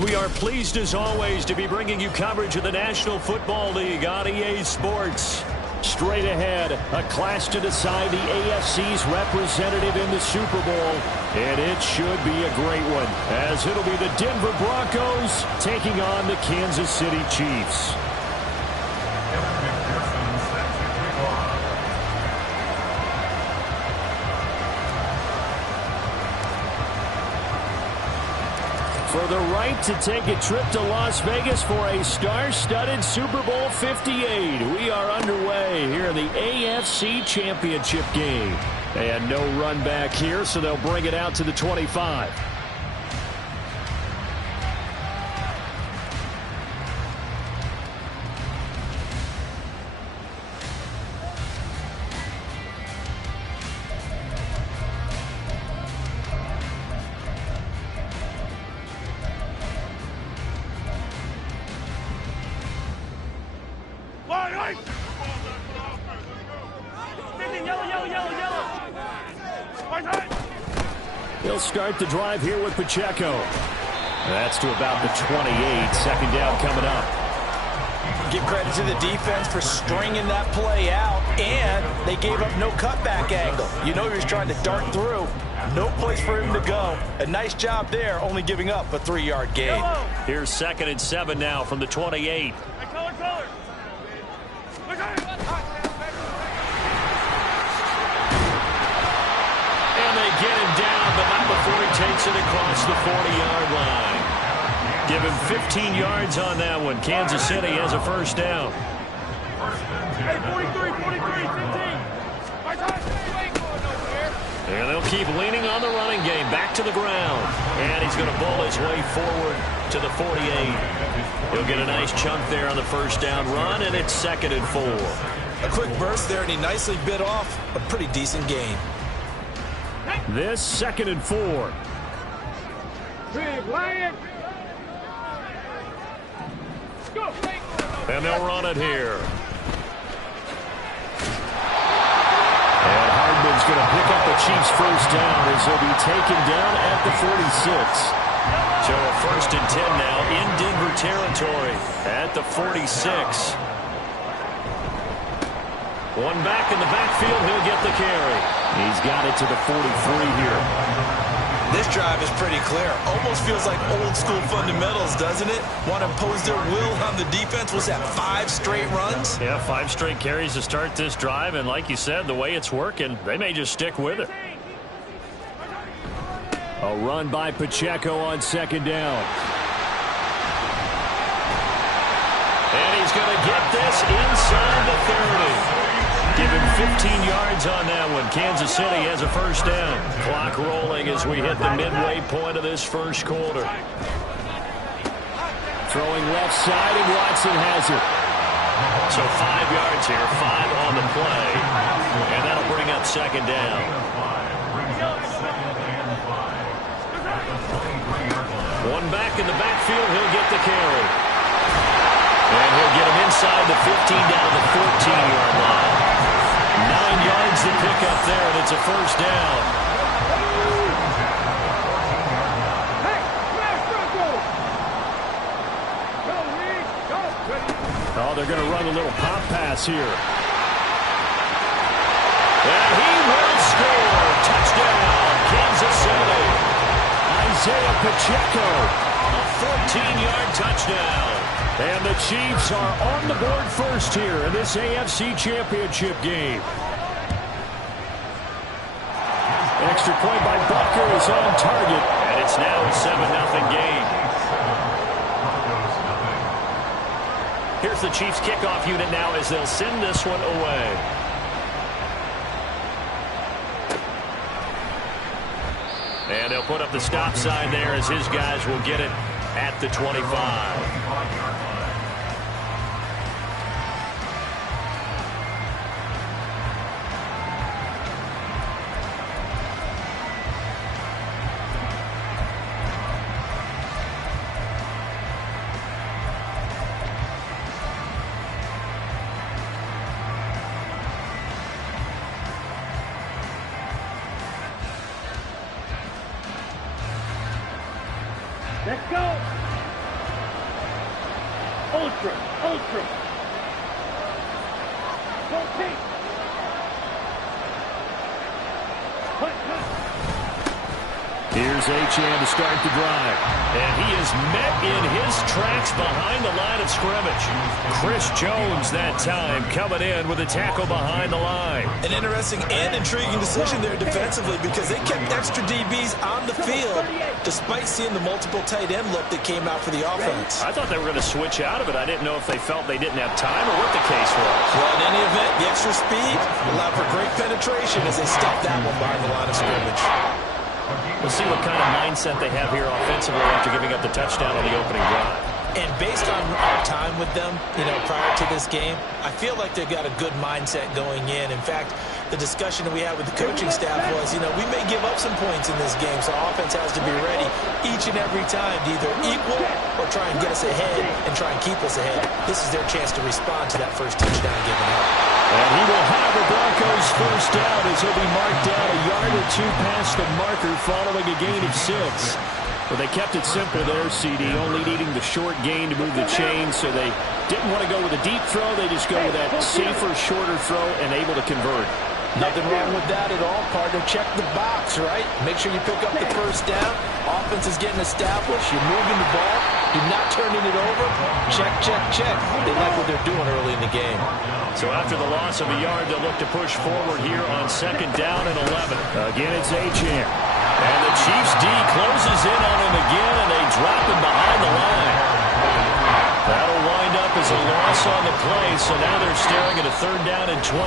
We are pleased as always to be bringing you coverage of the National Football League on EA Sports. Straight ahead, a clash to decide the AFC's representative in the Super Bowl. And it should be a great one, as it'll be the Denver Broncos taking on the Kansas City Chiefs. For the right to take a trip to Las Vegas for a star-studded Super Bowl 58. We are underway here in the AFC Championship game. And no run back here, so they'll bring it out to the 25. He'll start the drive here with Pacheco. That's to about the 28. Second down coming up. Give credit to the defense for stringing that play out, and they gave up no cutback angle. You know he was trying to dart through. No place for him to go. A nice job there, only giving up a 3-yard gain. Here's 2nd and 7 now from the 28. Get him down, but not before he takes it across the 40-yard line. Give him 15 yards on that one. Kansas City has a first down. Hey, 43, 15. And they'll keep leaning on the running game. Back to the ground. And he's going to bowl his way forward to the 48. He'll get a nice chunk there on the first down run, and it's 2nd and 4. A quick burst there, and he nicely bit off a pretty decent gain. This 2nd and 4. And they'll run it here. And Hardman's going to pick up the Chiefs' first down as he'll be taken down at the 46. So a 1st and 10 now in Denver territory at the 46. One back in the backfield, he'll get the carry. He's got it to the 43 here. This drive is pretty clear. Almost feels like old school fundamentals, doesn't it? Want to impose their will on the defense. Was that 5 straight runs? Yeah, 5 straight carries to start this drive. And like you said, the way it's working, they may just stick with it. A run by Pacheco on 2nd down. And he's going to get this inside the 30. Give him 15 yards on that one. Kansas City has a first down. Clock rolling as we hit the midway point of this first quarter. Throwing left side, and Watson has it. So 5 yards here, 5 on the play. And that'll bring up 2nd down. One back in the backfield, he'll get the carry. And he'll get him inside the 15 down to the 14-yard line. 9 yards to pick up there, and it's a first down. Oh, they're going to run a little pop pass here. And he will score. Touchdown, Kansas City. Isaiah Pacheco, a 14-yard touchdown. And the Chiefs are on the board first here in this AFC Championship game. Extra point by Butker is on target, and it's now a 7-0 game. Here's the Chiefs kickoff unit now as they'll send this one away. And they'll put up the stop sign there as his guys will get it at the 25. Let's go. Ultra. Don't take. Here's Achane to start the drive. And he is met in his tracks behind the line of scrimmage. Chris Jones that time coming in with a tackle behind the line. An interesting and intriguing decision there defensively because they kept extra DBs on the field despite seeing the multiple tight end look that came out for the offense. I thought they were going to switch out of it. I didn't know if they felt they didn't have time or what the case was. Well, in any event, the extra speed allowed for great penetration as they stuffed that one behind the line of scrimmage. We'll see what kind of mindset they have here offensively after giving up the touchdown on the opening drive. And based on our time with them, prior to this game, I feel like they've got a good mindset going in. In fact, the discussion that we had with the coaching staff was, we may give up some points in this game, so offense has to be ready each and every time to either equal or try and get us ahead and try and keep us ahead. This is their chance to respond to that first touchdown given up. And he will have the Broncos first down as he'll be marked down a yard or two past the marker following a gain of 6. Well, they kept it simple there, CD, only needing the short gain to move the chains, so they didn't want to go with a deep throw. They just go with that safer, shorter throw and able to convert. Nothing wrong with that at all, partner. Check the box, right? Make sure you pick up the first down. Offense is getting established. You're moving the ball. You're not turning it over. Check. They like what they're doing early in the game. So after the loss of a yard, they'll look to push forward here on 2nd down and 11. Again, it's Achane. And the Chiefs D closes in on him again, and they drop him behind the line. That'll wind up as a loss on the play, so now they're staring at a 3rd down and 12.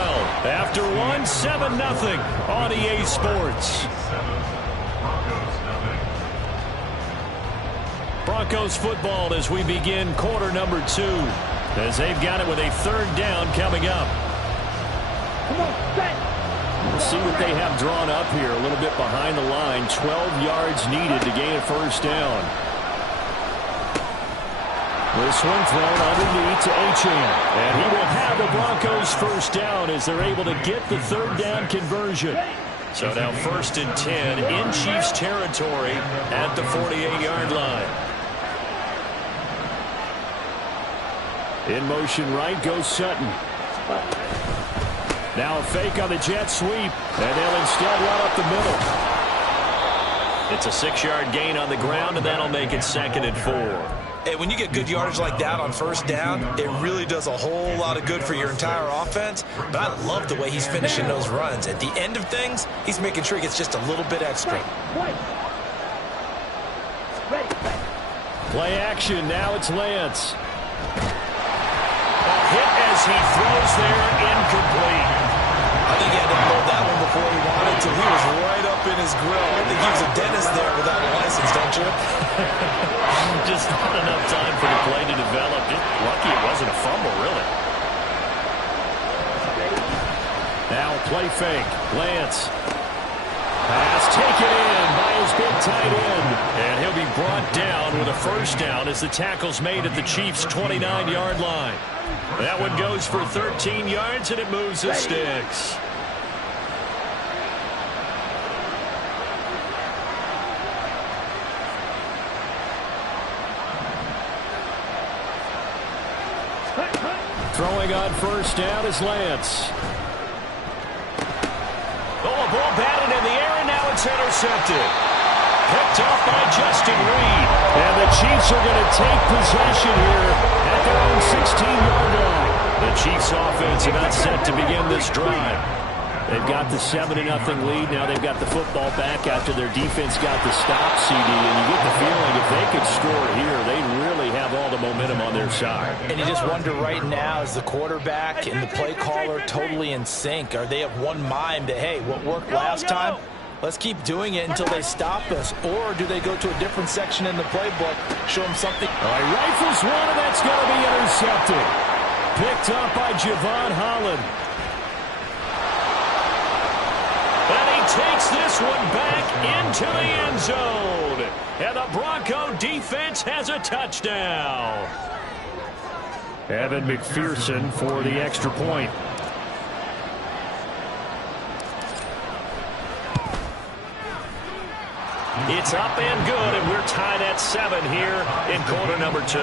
After 1, 7-0 on EA Sports. Broncos football as we begin quarter number 2. As they've got it with a 3rd down coming up. Come on, set. We'll see what they have drawn up here. A little bit behind the line. 12 yards needed to gain a 1st down. This one thrown underneath to Achane. And he will have the Broncos 1st down as they're able to get the 3rd down conversion. So now 1st and 10 in Chiefs territory at the 48-yard line. In motion right goes Sutton. Now a fake on the jet sweep, and they'll instead run up the middle. It's a 6-yard gain on the ground, and that'll make it 2nd and 4. Hey, when you get good yardage like that on 1st down, it really does a whole lot of good for your entire offense. But I love the way he's finishing those runs. At the end of things, he's making sure he gets just a little bit extra. Play action, now it's Lance. Hit as he throws there, incomplete. I think he had to blow that one before he wanted to. He was right up in his grill. I think he was a dentist there without a license, don't you? Just not enough time for the play to develop. Just lucky it wasn't a fumble, really. Now play fake. Lance. Pass taken in by his big tight end. And he'll be brought down with a 1st down as the tackle's made at the Chiefs' 29-yard line. That one goes for 13 yards, and it moves the sticks. Throwing on 1st down is Lance. Oh, a ball batted in the air, and now it's intercepted. Picked off by Justin Reed. And the Chiefs are going to take possession here at their own 16-yard line. The Chiefs offense about set to begin this drive. They've got the 7-0 lead. Now they've got the football back after their defense got the stop, CD. And you get the feeling if they could score here, they'd really have all the momentum on their side. And you just wonder right now, is the quarterback and the play caller totally in sync? Are they of one mind that, hey, what worked last time? Let's keep doing it until they stop us. Or do they go to a different section in the playbook, show them something? All right, rifles one, and that's going to be intercepted. Picked up by Javon Holland. And he takes this one back into the end zone. And the Bronco defense has a touchdown. Evan McPherson for the extra point. It's up and good, and we're tied at 7 here in quarter number 2.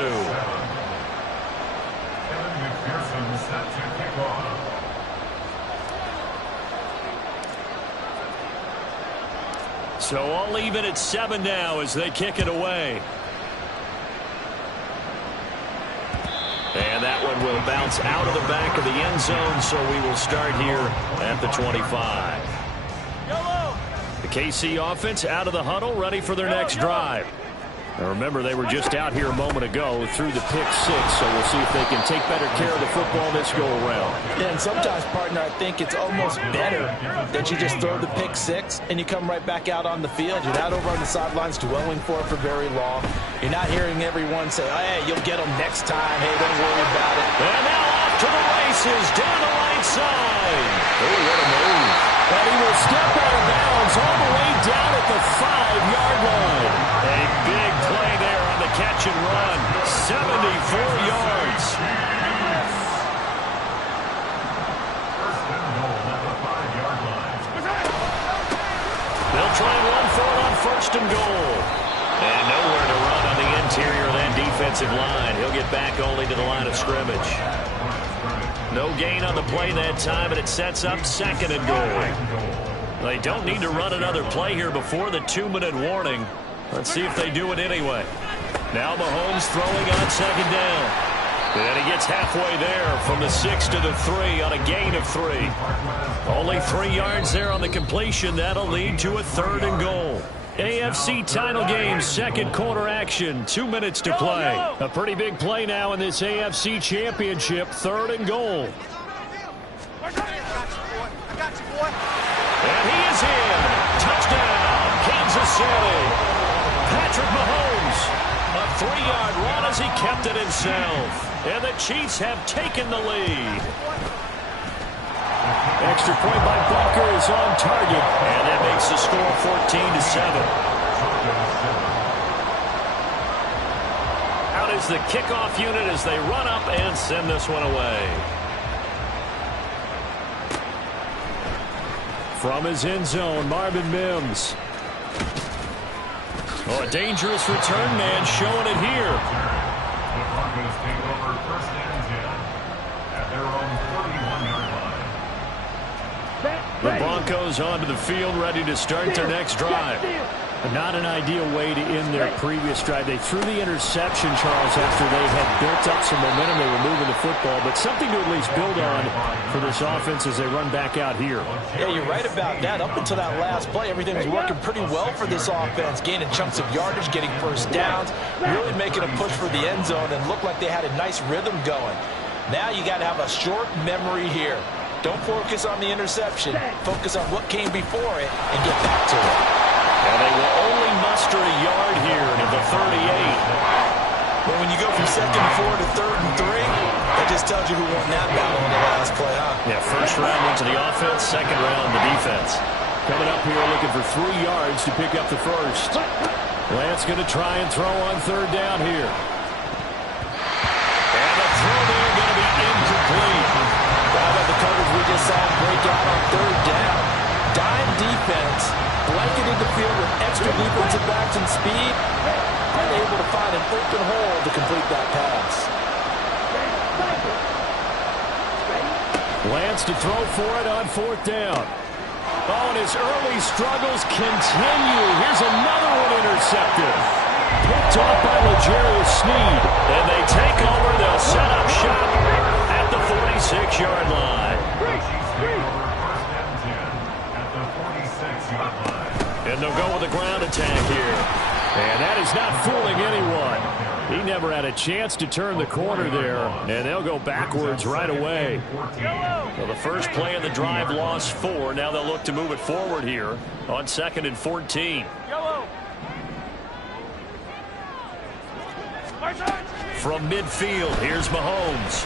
So all even at 7 now as they kick it away. And that one will bounce out of the back of the end zone, so we will start here at the 25. The KC offense out of the huddle, ready for their next drive. Now remember, they were just out here a moment ago through the pick 6, so we'll see if they can take better care of the football this go-around. Yeah, and sometimes, partner, I think it's almost better that you just throw the pick 6 and you come right back out on the field. You're not over on the sidelines dwelling for it for very long. You're not hearing everyone say, oh, hey, you'll get them next time. Hey, don't worry about it. And now off to the races down the right side. Oh, what a move. And he will step out of bounds all the way down at the 5-yard line. A big play there on the catch and run. 74 yards. They'll try and run for it on 1st and goal. And nowhere to run on the interior of that defensive line. He'll get back only to the line of scrimmage. No gain on the play that time, and it sets up 2nd and goal. They don't need to run another play here before the 2-minute warning. Let's see if they do it anyway. Now Mahomes throwing on 2nd down. And he gets halfway there from the 6 to the 3 on a gain of 3. Only 3 yards there on the completion. That'll lead to a 3rd and goal. AFC title game, 2nd quarter action, 2 minutes to play. A pretty big play now in this AFC championship, 3rd and goal. And he is in. Touchdown, Kansas City. Patrick Mahomes, a 3-yard run as he kept it himself. And the Chiefs have taken the lead. Extra point by Butker is on target, and that makes the score 14-7. Out is the kickoff unit as they run up and send this one away. From his end zone, Marvin Mims. Oh, a dangerous return man showing it here. The Broncos take over 1st and 10 at their own 31-yard line. The Broncos onto the field, ready to start their next drive. Not an ideal way to end their previous drive. They threw the interception, Charles, after they had built up some momentum. They were moving the football, but something to at least build on for this offense as they run back out here. Yeah, you're right about that. Up until that last play, everything was working pretty well for this offense, gaining chunks of yardage, getting 1st downs, really making a push for the end zone, and looked like they had a nice rhythm going. Now you got to have a short memory here. Don't focus on the interception. Focus on what came before it and get back to it. And they will only muster a yard here to the 38. But when you go from 2nd and 4 to 3rd and 3, that just tells you who won that battle in the last play, huh? Yeah, 1st round went to the offense, 2nd round the defense. Coming up here looking for 3 yards to pick up the 1st. Lance going to try and throw on 3rd down here. And the throw there going to be incomplete. How about the coverage we just saw break out on 3rd down? Dime defense, blanketed the field with extra defensive backs and speed, unable to find an open hole to complete that pass. Lance to throw for it on 4th down. Oh, and his early struggles continue. Here's another one intercepted. Picked off by L'Jarius Sneed. And they take over. They'll set up shop at the 46-yard line. And they'll go with a ground attack here. And that is not fooling anyone. He never had a chance to turn the corner there. And they'll go backwards right away. Well, the first play of the drive lost 4. Now they'll look to move it forward here on 2nd and 14. From midfield, here's Mahomes.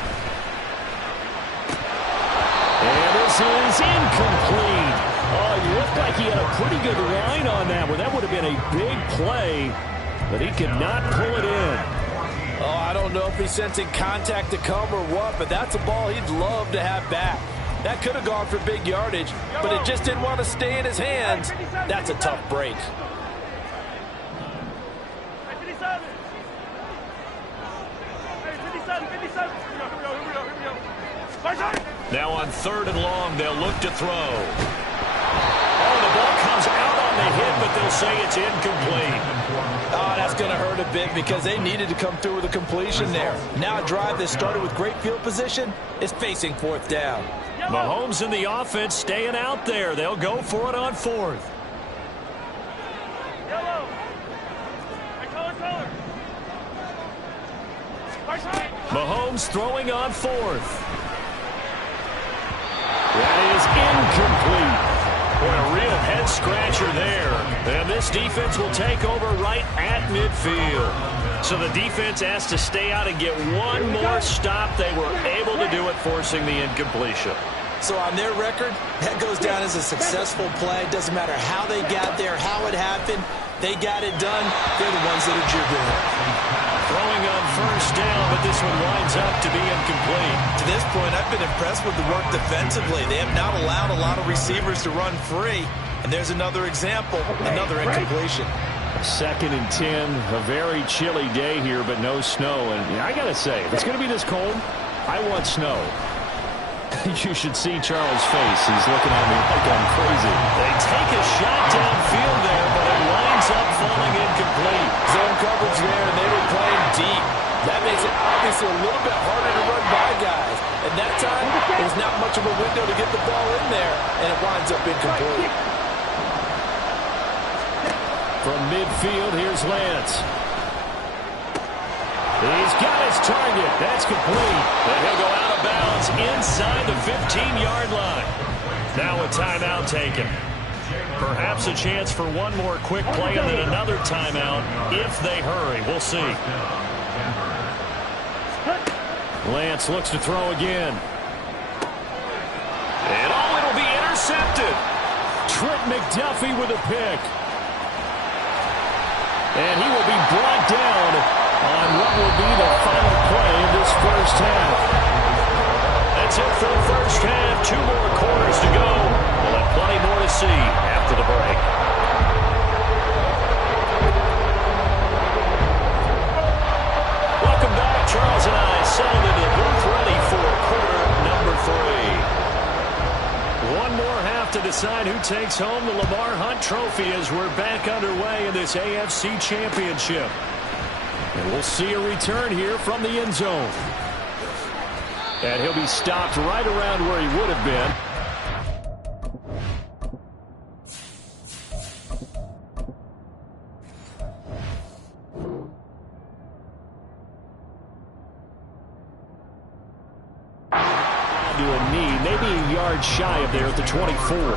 And this is incomplete. Oh, he looked like he had a pretty good line on that one. That would have been a big play, but he could not pull it in. Oh, I don't know if he's sensing contact to come or what, but that's a ball he'd love to have back. That could have gone for big yardage, but it just didn't want to stay in his hands. That's a tough break. on 3rd and long. They'll look to throw. Oh, the ball comes out on the hit, but they'll say it's incomplete. Oh, that's going to hurt a bit because they needed to come through with a completion there. Now a drive that started with great field position is facing 4th down. Mahomes and the offense staying out there. They'll go for it on 4th. Mahomes throwing on 4th. That is incomplete. Boy, a real head-scratcher there. And this defense will take over right at midfield. So the defense has to stay out and get one more stop. They were able to do it, forcing the incompletion. So on their record, that goes down as a successful play. It doesn't matter how they got there, how it happened. They got it done. They're the ones that are jubilant. Throwing on 1st down, but this one winds up to be incomplete. To this point, I've been impressed with the work defensively. They have not allowed a lot of receivers to run free. And there's another example, another incompletion. 2nd and 10, a very chilly day here, but no snow. And I got to say, if it's going to be this cold, I want snow. You should see Charles' face. He's looking at me like I'm crazy. They take a shot downfield there, but it winds up falling incomplete. Zone coverage there, and they were playing deep. That makes it obviously a little bit harder to run by guys. And that time, there's not much of a window to get the ball in there, and it winds up incomplete. From midfield, here's Lance. He's got his target. That's complete. And he'll go out of bounds inside the 15-yard line. Now a timeout taken. Perhaps a chance for one more quick play and then another timeout if they hurry. We'll see. Lance looks to throw again. And it'll be intercepted. Trent McDuffie with a pick. And he will be brought down on what will be the final play of this 1st half. That's it for the 1st half. 2 more quarters to go. We'll have plenty more to see after the break. Welcome back. Charles and I settled into the booth ready for quarter number 3. One more half to decide who takes home the Lamar Hunt Trophy as we're back underway in this AFC Championship. And we'll see a return here from the end zone. And he'll be stopped right around where he would have been. To a knee, maybe a yard shy of there at the 24.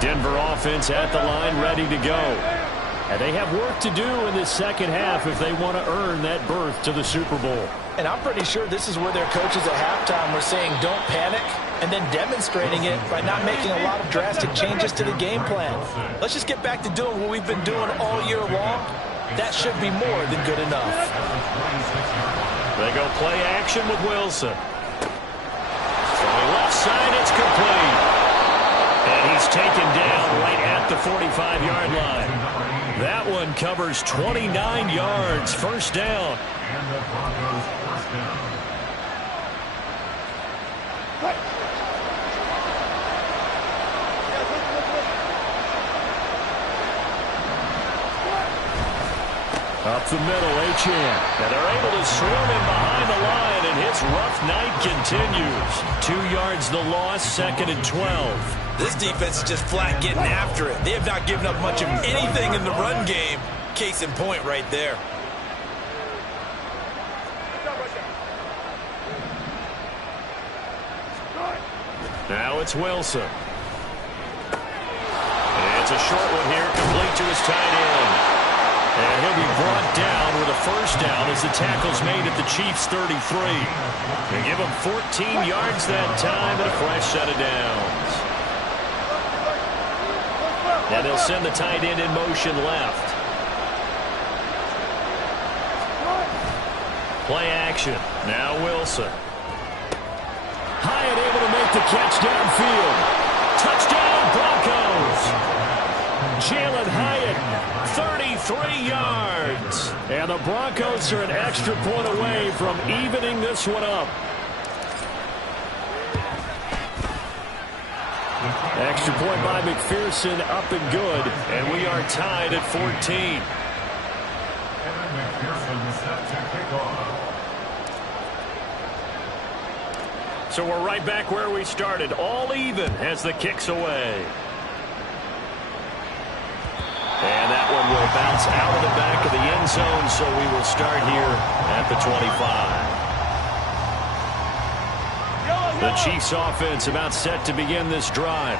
Denver offense at the line, ready to go. And they have work to do in this 2nd half if they want to earn that berth to the Super Bowl. And I'm pretty sure this is where their coaches at halftime were saying don't panic, and then demonstrating it by not making a lot of drastic changes to the game plan. Let's just get back to doing what we've been doing all year long. That should be more than good enough. They go play action with Wilson. From the left side, it's complete. And he's taken down right at the 45-yard line. That one covers 29 yards. 1st down. And the Broncos 1st down. Up the middle, Achane. And they're able to swarm him behind the line, and his rough night continues. 2 yards the loss, 2nd and 12. This defense is just flat getting after it. They have not given up much of anything in the run game. Case in point right there. Now it's Wilson. It's a short one here, complete to his tight end. And he'll be brought down with a 1st down as the tackle's made at the Chiefs' 33. They give him 14 yards that time and a fresh set of downs. And they'll send the tight end in motion left. Play action. Now Wilson. Hyatt able to make the catch downfield. Touchdown, Broncos. Jalen Hyatt, 33 yards. And the Broncos are an extra point away from evening this one up. Extra point by McPherson, up and good. And we are tied at 14. Evan McPherson set to kick off. So we're right back where we started, all even as the kick's away. And that one will bounce out of the back of the end zone, so we will start here at the 25. The Chiefs offense about set to begin this drive.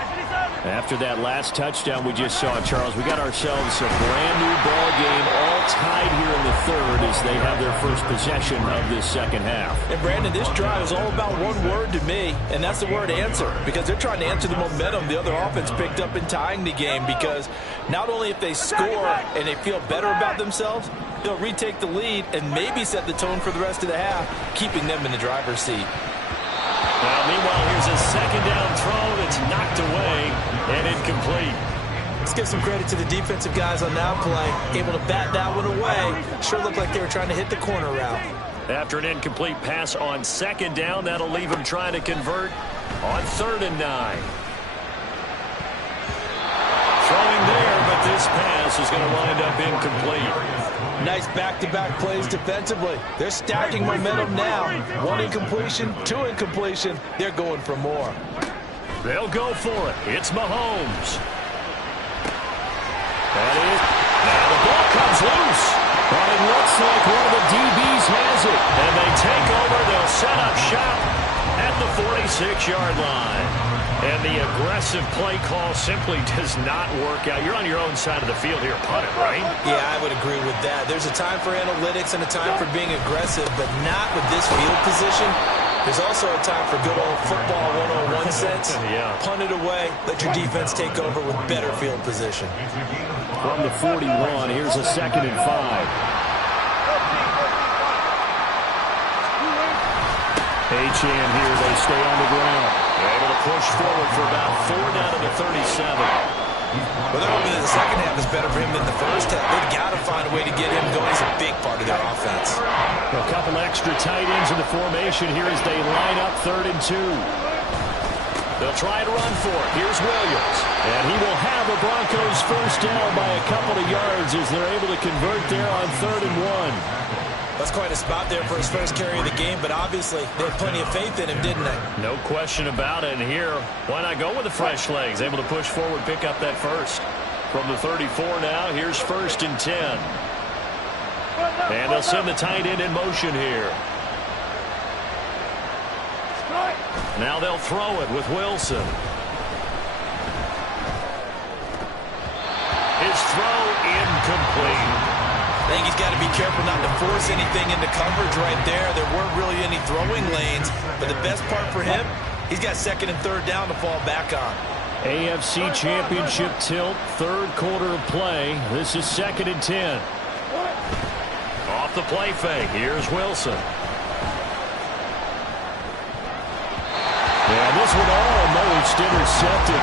After that last touchdown we just saw, Charles, we got ourselves a brand new ball game, all tied here in the third as they have their first possession of this second half. And Brandon, this drive is all about one word to me, and that's the word answer, because they're trying to answer the momentum the other offense picked up in tying the game, because not only if they score and they feel better about themselves, they'll retake the lead and maybe set the tone for the rest of the half, keeping them in the driver's seat. Well, meanwhile, here's a second down throw that's knocked away and incomplete. Let's give some credit to the defensive guys on that play. Able to bat that one away. Sure looked like they were trying to hit the corner route. After an incomplete pass on second down, that'll leave them trying to convert on 3rd and 9. Throwing there, but this pass is going to wind up incomplete. Nice back-to-back plays defensively. They're stacking momentum now. 1 incompletion, 2 incompletion. They're going for more. They'll go for it. It's Mahomes. That is. Now the ball comes loose. But it looks like one of the DBs has it. And they take over. They'll set up shop at the 46-yard line. And the aggressive play call simply does not work out. You're on your own side of the field here, punt it, right? Yeah, I would agree with that. There's a time for analytics and a time for being aggressive, but not with this field position. There's also a time for good old football 101 sense. Yeah. Punt it away, let your defense take over with better field position. From the 41, here's a 2nd and 5. Achane here, they stay on the ground. They're able to push forward for about 4 down to the 37. Well, they're hoping that the second half is better for him than the first half. They've got to find a way to get him going. He's a big part of their offense. A couple extra tight ends in the formation here as they line up 3rd and 2. They'll try to run for it. Here's Williams. And he will have the Broncos first down by a couple of yards as they're able to convert there on 3rd and 1. That's quite a spot there for his first carry of the game, but obviously they had plenty of faith in him, didn't they? No question about it. And here, why not go with the fresh legs? Able to push forward, pick up that first. From the 34 now, here's 1st and 10. And they'll send the tight end in motion here. Now they'll throw it with Wilson. His throw incomplete. I think he's got to be careful not to force anything into coverage right there. There weren't really any throwing lanes, but the best part for him, he's got 2nd and 3rd down to fall back on. AFC Championship tilt, 3rd quarter of play. This is 2nd and 10. Off the play fake, here's Wilson. And this one almost intercepted.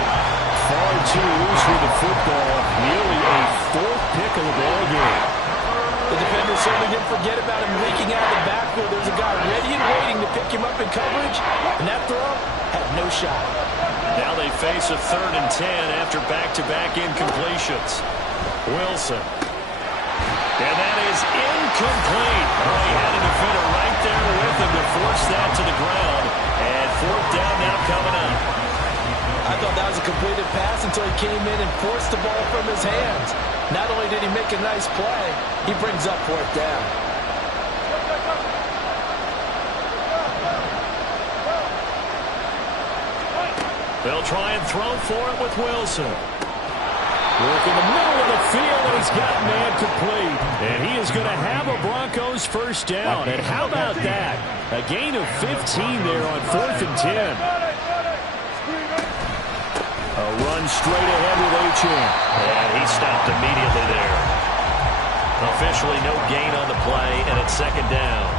Far too loose with the football. Nearly a 4th pick of the ball game. The defender certainly didn't forget about him leaking out of the backfield. There's a guy ready and waiting to pick him up in coverage, and that throw had no shot. Now they face a 3rd and 10 after back-to-back incompletions. Wilson. And that is incomplete. Oh, he had a defender right there with him to force that to the ground. And 4th down now coming up. I thought that was a completed pass until he came in and forced the ball from his hands. Not only did he make a nice play, he brings up 4th down. They'll try and throw for it with Wilson. Work in the middle of the field, and he's got man complete. And he is going to have a Broncos first down. And how about that? A gain of 15 there on 4th and 10. A run straight ahead with Achane. And he stopped immediately there. Officially no gain on the play, and it's 2nd down.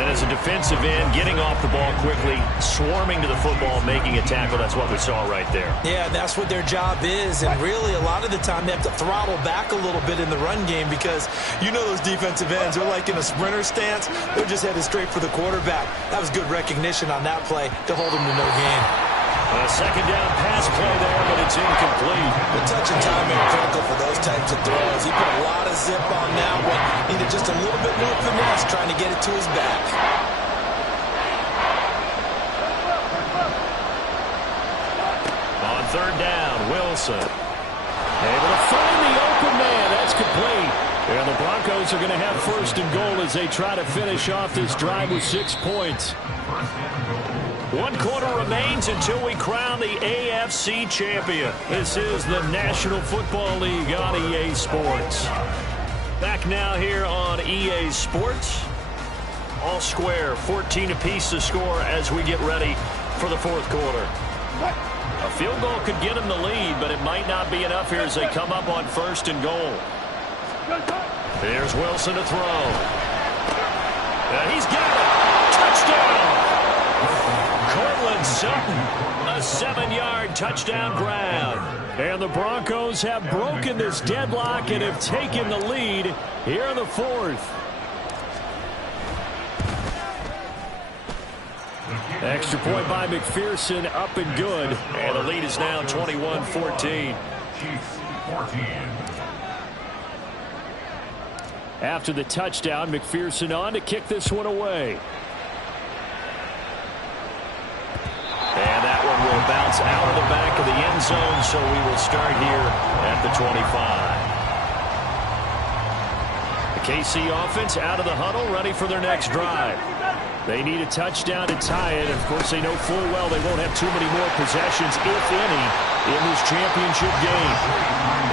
And as a defensive end, getting off the ball quickly, swarming to the football, making a tackle, that's what we saw right there. Yeah, that's what their job is. And really, a lot of the time, they have to throttle back a little bit in the run game because you know those defensive ends, they're like in a sprinter stance. They're just headed straight for the quarterback. That was good recognition on that play to hold them to no gain. A second down pass play there, but it's incomplete. The touch and timing are critical for those types of throws. He put a lot of zip on that one. Needed just a little bit more finesse trying to get it to his back. On third down, Wilson. Able to find the open man. That's complete. And the Broncos are going to have first and goal as they try to finish off this drive with 6 points. 1 quarter remains until we crown the AFC champion. This is the National Football League on EA Sports. Back now here on EA Sports. All square, 14 apiece to score as we get ready for the fourth quarter. A field goal could get them the lead, but it might not be enough here as they come up on first and goal. Here's Wilson to throw. And he's got it. Touchdown. Cortland Sutton, a 7-yard touchdown grab. And the Broncos have broken this deadlock and have taken the lead here in the fourth. Extra point by McPherson, up and good. And the lead is now 21-14. After the touchdown, McPherson on to kick this one away. And that one will bounce out of the back of the end zone, so we will start here at the 25. The KC offense out of the huddle, ready for their next drive. They need a touchdown to tie it. Of course, they know full well they won't have too many more possessions, if any, in this championship game.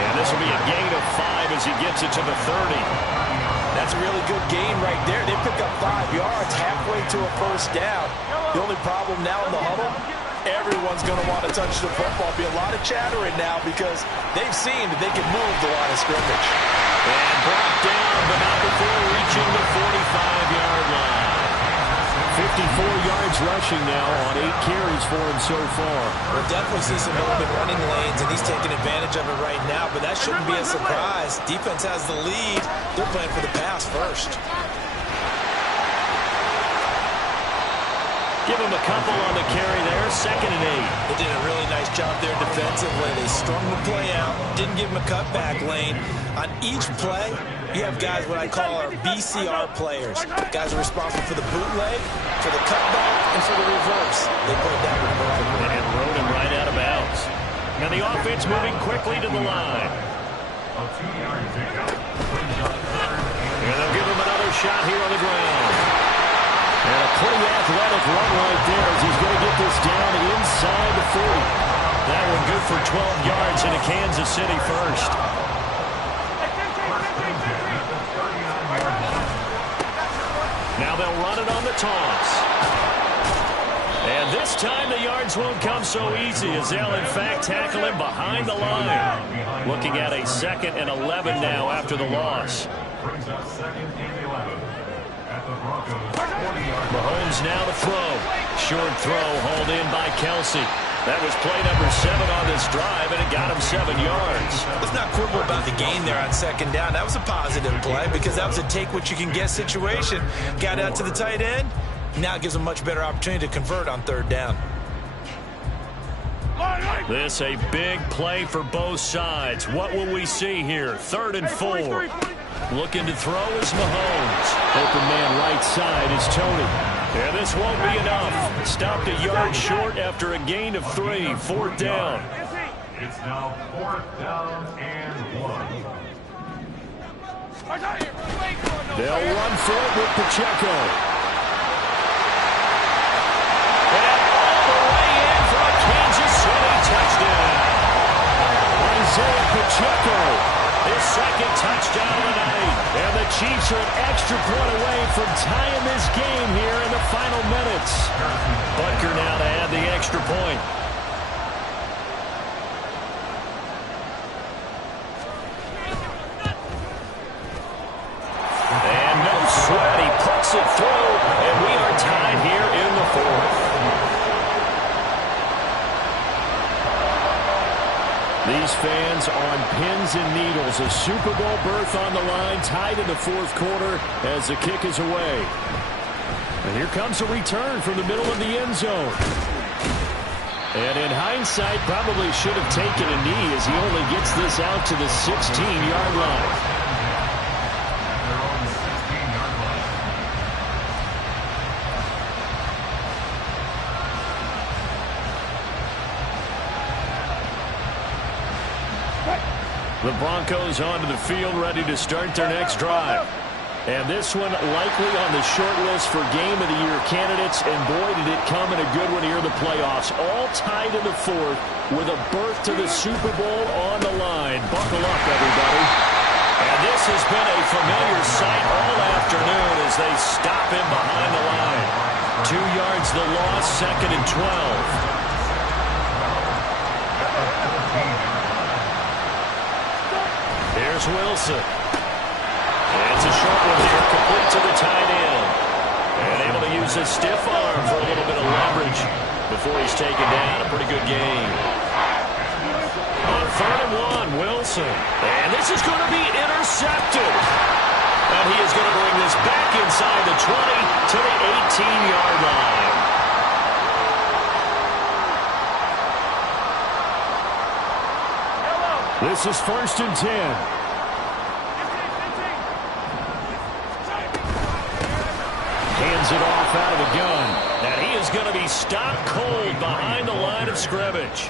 And this will be a gain of 5 as he gets it to the 30. That's a really good gain right there. They pick up 5 yards halfway to a first down. The only problem now in the huddle, everyone's going to want to touch the football. Be a lot of chattering now because they've seen that they can move the line of scrimmage. And brought down, but not before reaching the 45-yard line. 54 yards rushing now on 8 carries for him so far. We'll definitely see some open running lanes, and he's taking advantage of it right now, but that shouldn't be a surprise. Defense has the lead. They're playing for the pass first. Give him a couple on the carry there. 2nd and 8. They did a really nice job there defensively. They strung the play out, didn't give him a cutback lane. On each play, you have guys what I call our BCR players. Guys are responsible for the bootleg, for the cutback, and for the reverse. They played that with the right way. And rode him right out of bounds. Now the offense moving quickly to the line. And they'll give him another shot here on the ground. And a pretty athletic run right there as he's going to get this down inside the 40. That one good for 12 yards into Kansas City first. Now they'll run it on the toss. And this time the yards won't come so easy as they'll in fact tackle him behind the line. Looking at a 2nd and 11 now after the loss. Brings up 2nd and 11. Mahomes now to throw. Short throw hauled in by Kelsey. That was play number 7 on this drive, and it got him 7 yards. Let's not quibble about the gain there on 2nd down. That was a positive play because that was a take-what-you-can-get situation. Got out to the tight end. Now it gives him a much better opportunity to convert on 3rd down. This a big play for both sides. What will we see here? 3rd and 4. Looking to throw is Mahomes. Open man right side is Tony. And this won't be enough. Stopped a yard short after a gain of 3. 4th down. It's now 4th down and 1. They'll run for it with Pacheco. And all the way in for a Kansas City touchdown. Isaiah Pacheco. His 2nd touchdown of the night. And the Chiefs are an extra point away from tying this game here in the final minutes. Butker now to add the extra point. And no sweat. He puts it through. And Chiefs fans on pins and needles. A Super Bowl berth on the line, tied in the fourth quarter as the kick is away. And here comes a return from the middle of the end zone. And in hindsight, probably should have taken a knee as he only gets this out to the 16-yard line. The Broncos onto the field, ready to start their next drive. And this one likely on the short list for Game of the Year candidates. And boy, did it come in a good one here in the playoffs. All tied in the fourth with a berth to the Super Bowl on the line. Buckle up, everybody. And this has been a familiar sight all afternoon as they stop him behind the line. 2 yards the loss, 2nd and 12. Here's Wilson. It's a short one here, complete to the tight end. And able to use his stiff arm for a little bit of leverage before he's taken down. A pretty good game. On 3rd and 1, Wilson. And this is going to be intercepted. And he is going to bring this back inside the 20 to the 18-yard line. This is 1st and 10. Hands it off out of the gun. And he is going to be stopped cold behind the line of scrimmage.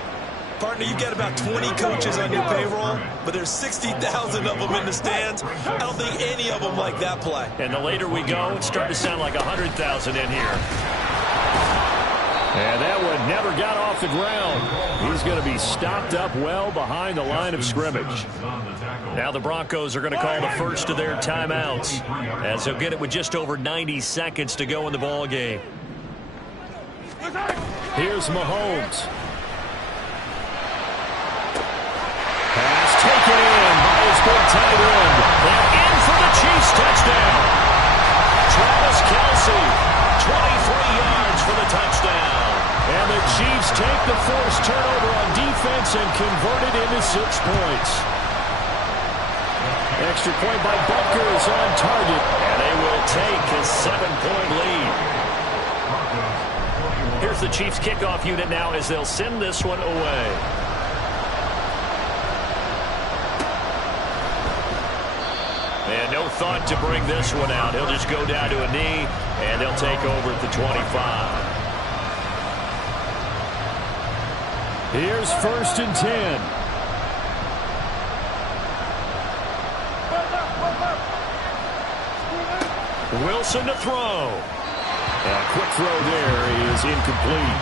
Partner, you got about 20 coaches on your payroll, but there's 60,000 of them in the stands. I don't think any of them like that play. And the later we go, it's starting to sound like 100,000 in here. And that one never got off the ground. He's going to be stopped up well behind the line of scrimmage. Now the Broncos are going to call the first of their timeouts as they'll get it with just over 90 seconds to go in the ball game. Here's Mahomes. Pass taken in by his big tight end. And in for the Chiefs touchdown. Travis Kelce, 23 yards for the touchdown. And the Chiefs take the forced turnover on defense and convert it into 6 points. Extra point by Butker is on target, and they will take a 7-point lead. Here's the Chiefs kickoff unit now as they'll send this one away. And no thought to bring this one out. He'll just go down to a knee, and they'll take over at the 25. Here's 1st and 10. Wilson to throw. And a quick throw there is incomplete.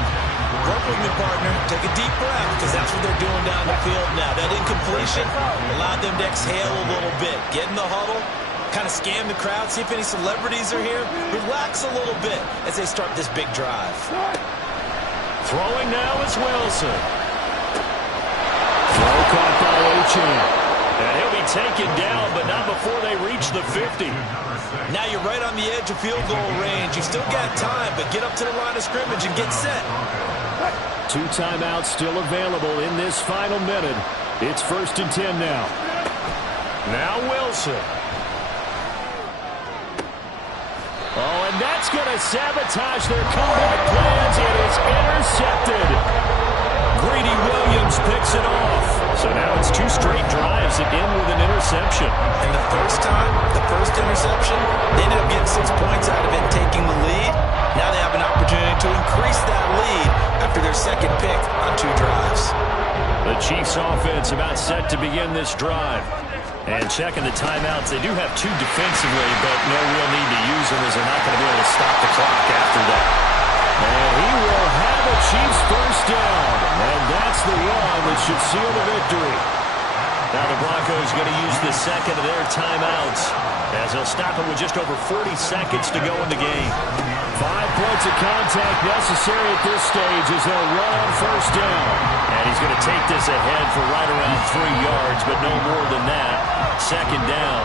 Work with me, partner. Take a deep breath, because that's what they're doing down the field now. That incompletion allowed them to exhale a little bit. Get in the huddle, kind of scan the crowd, see if any celebrities are here. Relax a little bit as they start this big drive. Throwing now is Wilson. Throw caught by Achane. And he'll be taken down, but not before they reach the 50. Now you're right on the edge of field goal range. You still got time, but get up to the line of scrimmage and get set. 2 timeouts still available in this final minute. It's 1st and 10 now. Now Wilson. Oh, and that's going to sabotage their comeback plans. It is intercepted. Greedy Williams picks it off. So now it's 2 straight drives that end with an interception. And the first time, the first interception, they ended up getting 6 points out of it, taking the lead. Now they have an opportunity to increase that lead after their second pick on 2 drives. The Chiefs offense about set to begin this drive. And checking the timeouts, they do have 2 defensively, but no real need to use them as they're not going to be able to stop the clock after that. And he will have a Chiefs first down. And that's the one that should seal the victory. Now the Broncos going to use the second of their timeouts as they'll stop it with just over 40 seconds to go in the game. 5 points of contact necessary at this stage as they'll run on first down. And he's going to take this ahead for right around 3 yards, but no more than that. Second down.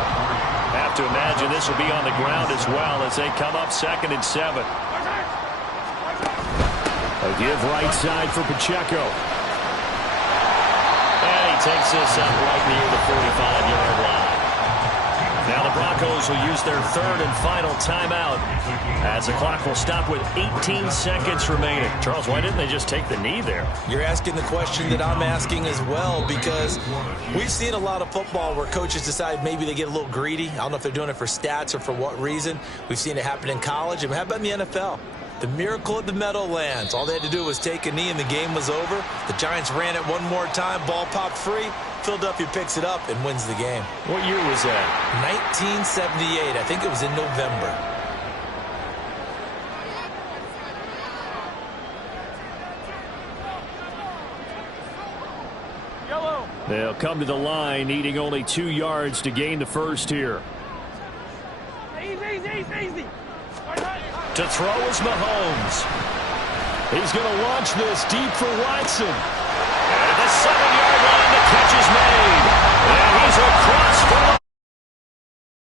Have to imagine this will be on the ground as well as they come up 2nd and 7. A give right side for Pacheco. And he takes this up right near the 45-yard line. Now the Broncos will use their third and final timeout as the clock will stop with 18 seconds remaining. Charles, why didn't they just take the knee there? You're asking the question that I'm asking as well, because we've seen a lot of football where coaches decide maybe they get a little greedy. I don't know if they're doing it for stats or for what reason. We've seen it happen in college, and how about in the NFL? The miracle of the Meadowlands. All they had to do was take a knee and the game was over. The Giants ran it one more time. Ball popped free. Philadelphia picks it up and wins the game. What year was that? 1978. I think it was in November. Yellow. They'll come to the line needing only 2 yards to gain the first here. Easy. To throw is Mahomes. He's going to launch this deep for Watson.